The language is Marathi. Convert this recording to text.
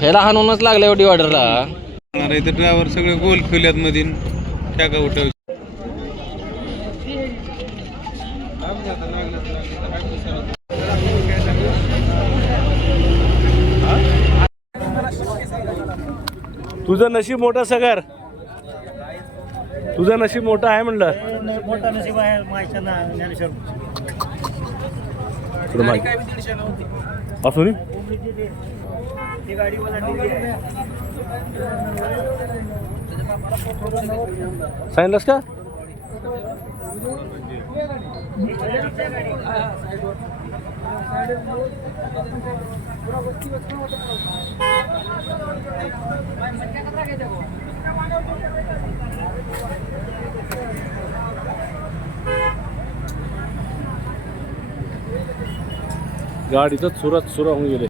ह्याला हाणूनच लागलं एवढी ऑर्डरला नाही तर ड्रायव्हर सगळे गोल खोल्यात मधीन. टाका उठव. तुझं नशीब मोठं सगर. तुझं नशीब मोठं आहे म्हणलं. मोठा नशीब आहे माझ्या ज्ञानेश्वर. पुढं मागे. असू. सांगितलंस का गाडीचं सुरत सुरा होऊन गेले.